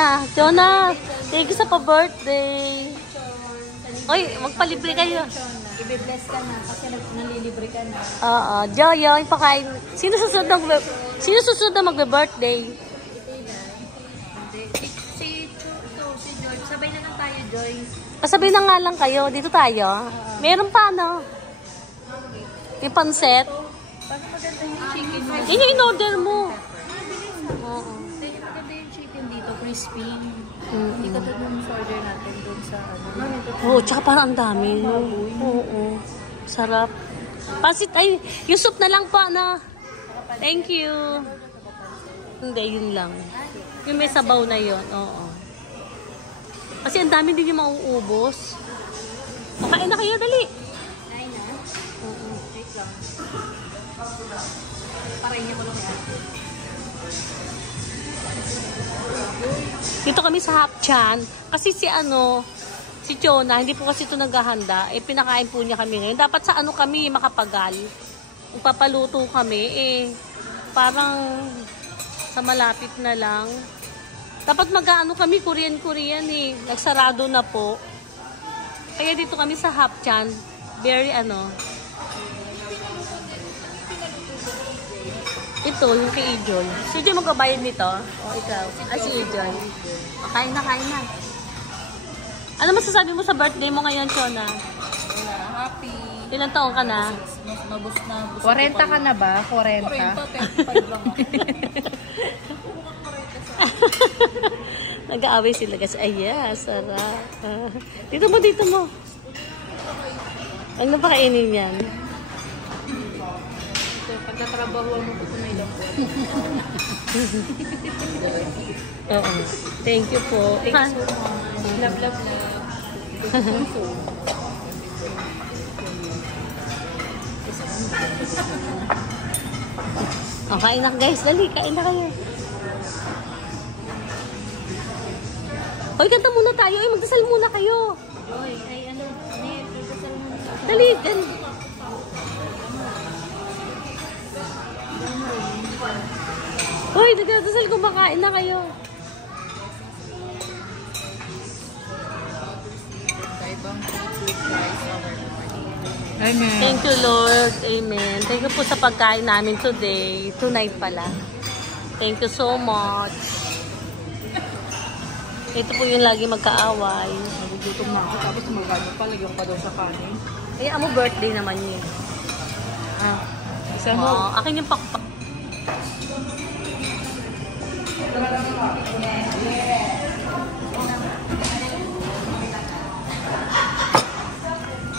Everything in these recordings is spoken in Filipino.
Chona. Chona, thank you sa pa-birthday. Oy, magpalibre kayo. I-bless ka na kasi nalilibre ka na. Oo, Joy, pakain. Sino susunod na magbe-birthday? Si Joy. Sabay na lang tayo, Joy. Pasabay na nga lang kayo. Dito tayo. Meron pa, ano? Yung panset. Paano maganda yung chicken? Yun yung in-order mo. Oo. Maganda yung chicken dito, crispy. Hindi ka doon sa order natin doon sa ano. Oo, tsaka parang ang dami. Oo. Sarap. Pansit, ay, yung soup na lang po, ano? Thank you. Hindi, yun lang. Yung may sabaw na yun, oo. Kasi ang dami din yung mauubos. Makain na kayo, dali. Kain na? Oo. Wait lang. Parayin ko lang yan. Dito kami sa Hapchan. Kasi si Chona, hindi po kasi ito naghahanda. Pinakain po niya kami ngayon. Dapat sa kami makapagal. Papaluto kami. Parang sa malapit na lang. Dapat kami, Korean nagsarado na po. Kaya dito kami sa Hapchan. Very Ito, yung kay Ijoy. Si Ijoy magkabayad nito? O, ikaw? Si Ijoy. Kain na. Ano masasabi mo sa birthday mo ngayon, Chona? Happy. Ilang taon ka na? Mabus na. 40 ka na ba? 40? 35 lang. Nag-aaway sila kasi. Sarap. Dito mo. Ano pa kainin yan? Pagkatrabaho mo po na ilang po. Oo. Thank you po. Thanks so much. Love. Kain na guys. Dali, kain na kayo. Hoy, kanta muna tayo. Magdasal muna kayo. Joy, magdasal muna. Dali. Hoy, nagdadasal ko, makain na kayo. Amen. Thank you, Lord. Amen. Thank you po sa pagkain namin today. Tonight pala. Thank you so much. Ito po yung lagi magkaaway. Nagugutom na ako. Tapos magkano pa, lagyan pa daw sa kanin. Mo birthday naman yun. Isa mo. Akin yung pakpak.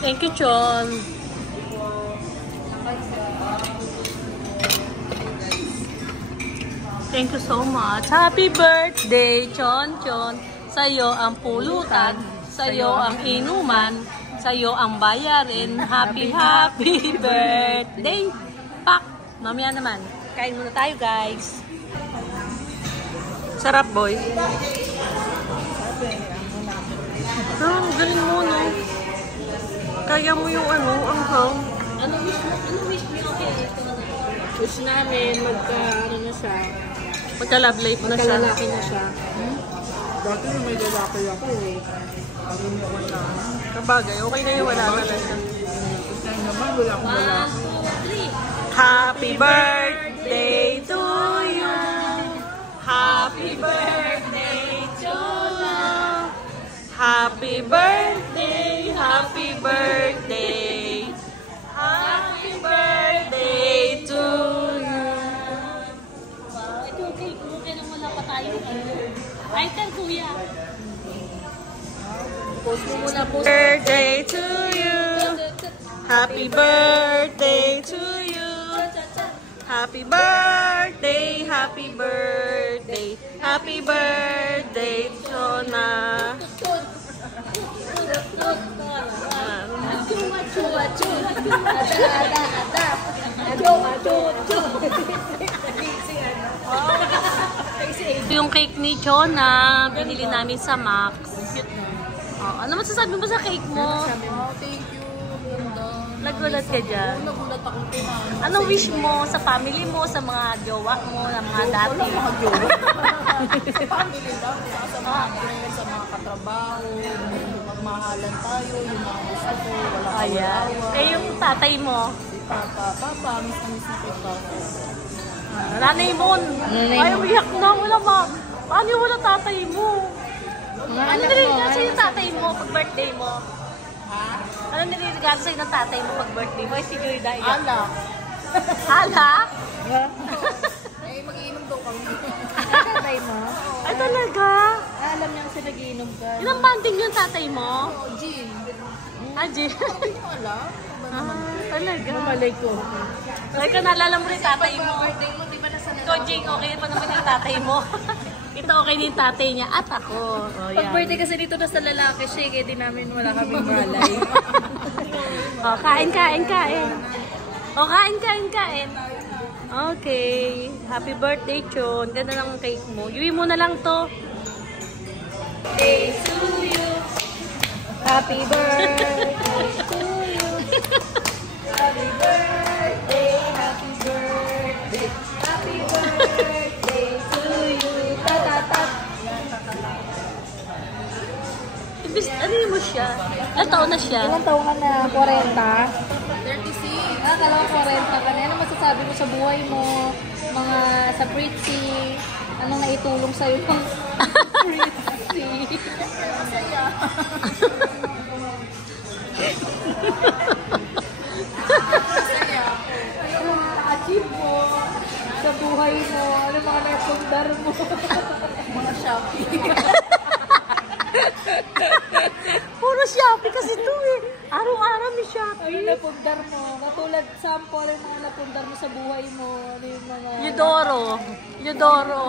Thank you, Chon. Thank you so much. Happy birthday, Chon. Sa'yo ang pulutan, sa'yo ang inuman, sa'yo ang bayarin. Happy birthday. Pak! Mamaya naman. Kain muna tayo, guys. Sarap, boy. Galing mo, no? Kaya mo yung ang hang. Ano wish mo? Okay, ito na. Wish namin, magka-love life na siya. Magka-lalaki na siya. Dati may lalaki ako eh. Kabagay, okay na yung wala na siya. Kaya naman, wala akong lalaki. Happy birthday to you. Happy birthday to you. Happy birthday, happy birthday. Happy birthday to you. Ito, okay nang wala pa tayo. Ay, kuya. Post mo muna, post. Birthday to you. Happy birthday to you. Happy birthday, happy birthday. Happy birthday, Chona. Ito yung cake ni Chona. Binili namin sa Max. Ano masasabi mo sa cake mo? Thank you. Nagulat ka dyan. Nagulat ako pinano. Anong wish mo sa family mo, sa mga jowa mo, na mga dati? Wala mga jowa. Sa family lang, sa mga friends, sa mga katrabaho, magmahalan tayo, yung mga gusto ko, wala Ayan. kawawa. Eh, yung tatay mo, Si Papa, miss na kita. nanay mo, ay, umiyak na, wala ma. Paano yung wala tatay mo? Ano nililigyan sa'yo yung tatay mo pag birthday mo? Ha? Ano nililigyan sa'yo ng tatay mo pag birthday mo? Ay, si Joyda, iyak. Alak. Alak? Eh, mag-iinom daw kami. Tatay mo? Ay, talaga? Alam niya kasi nagiinom ka. Ilang banding yung tatay mo? Oh, Jean. Ah, Jim. Hindi mo alam. Talaga. Malay ko. Ay, ka naalala mo rin tatay mo. Birthday mo, di ba nasa Ikaw, Jing, okay pa naman yung tatay mo. Ito okay na yung tatay niya at ako. Oh, Pag yan. birthday kasi dito na sa lalaki siya, kaya di namin wala kaming malay. Oh, kain. Oh, kain. Okay. Happy birthday, Chon. Ganda ng cake mo. Yui mo na lang to. Day to you. Happy birthday to you. Happy birthday, happy birthday. Happy birthday to you. Ta-ta-ta. Ibig, ano mo siya? Ilang taon na siya? Ilang taon ka na? 40? 36. Kala ko 40 ka na. Ano masasabi mo sa buhay mo? Mga sa Pritzy? Anong naitulong sa'yo ng Pritzy? Masaya. Masaya. Anong na-achieve mo sa buhay mo? Ano mga napundar mo? Mga Shopee. Puro Shopee kasi ito eh. Araw-araw may Ano Shopee. napundar mo? Katulad sample yung mga napundar mo sa buhay mo. Ano yung mga... Yudoro.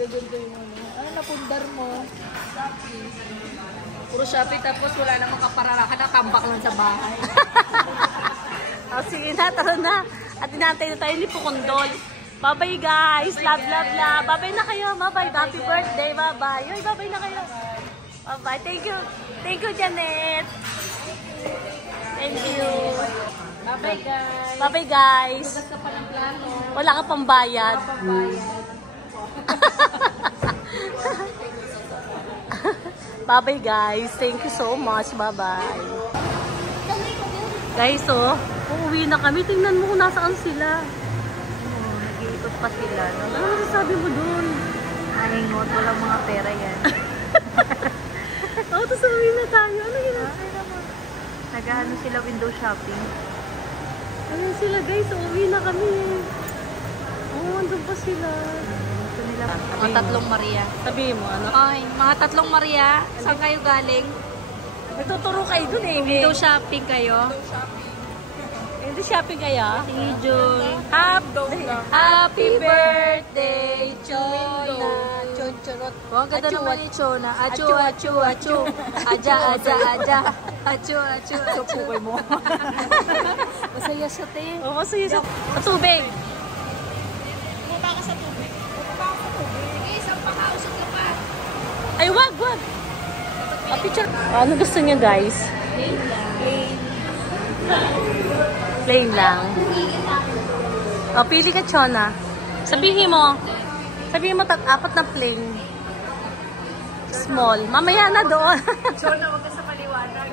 Gaganda yung ano. Ano napundar mo? Shopee. Puro Shopee tapos wala namang kapararakan. Nakatambak lang sa bahay. Oh, sige na, tara na. At inantay na tayo ni Pukondol. Bye-bye guys. Love. Bye-bye na kayo. Bye-bye. Happy birthday. Bye-bye. Yoy, bye-bye na kayo. Bye-bye. Thank you, Janet. Thank you. Bye-bye guys. Bye-bye guys. Tugas ka pa ng plano. Wala ka pang bayad. Pambayad. Bye-bye guys. Thank you so much. Bye-bye. Guys, oh. Uuwi na kami. Tingnan mo kung nasaan sila. Oh, nag-iikot pa sila. No? Ano masasabi mo dun? Ahingot, walang mga pera yan. Oh, tapos uuwi na tayo. Ano yun? Nag-ano sila window shopping. Ayun sila guys. Uuwi na kami. Oh, andun pa sila. Ito nila. Sabihin Mga tatlong mo. Maria. Sabihin mo, ano? Ay, mga tatlong Maria. Saan kayo galing? Nagtuturo kayo dun eh. Window shopping kayo. Hindi shopping kaya? Si Joy. Happy birthday, Chona. Chonchorot. Oh, ang ganda naman ni Chona. Achu. Aja. Achu. Pukay mo. Masaya siya, te. Oh, masaya siya. Sa tubig. Pumunta ka sa tubig. Sige, isang pakausap ka pa. Ay, wag. A picture. Ano gusto niyo, guys? Plain lang. O, pili ka, Chona. Sabihin mo. Apat na plain. Small. Mamaya na doon. Chona, huwag ka sa paliwanag.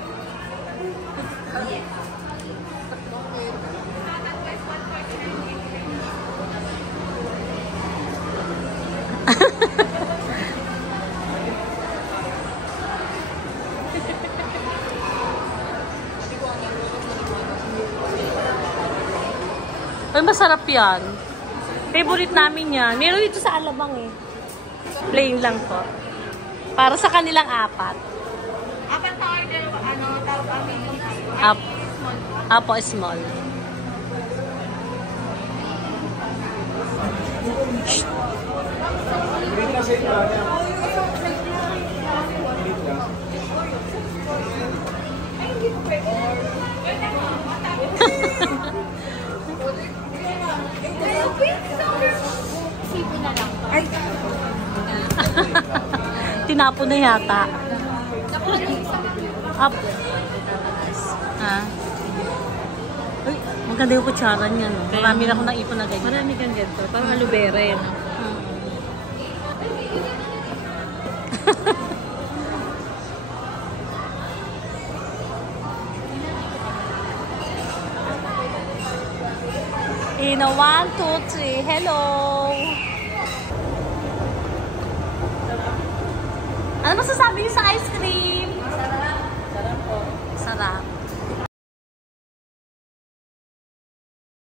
Ay, masarap yan. Favorite namin yan. Meron dito sa Alabang eh. Plain lang po. Para sa kanilang apat. Apat na order, tawag kami yung Apo small. Sipin na lang. Tinapo na yata. Up. Ah. Maganda yung kutsara niya, no? Marami na akong naipon na ganyan. Marami kang ganito. Parang aloe vera yan. In a 1, 2, 3. Hello! Ano masasabi niyo sa ice cream? Sarap. Sarap po. Sarap.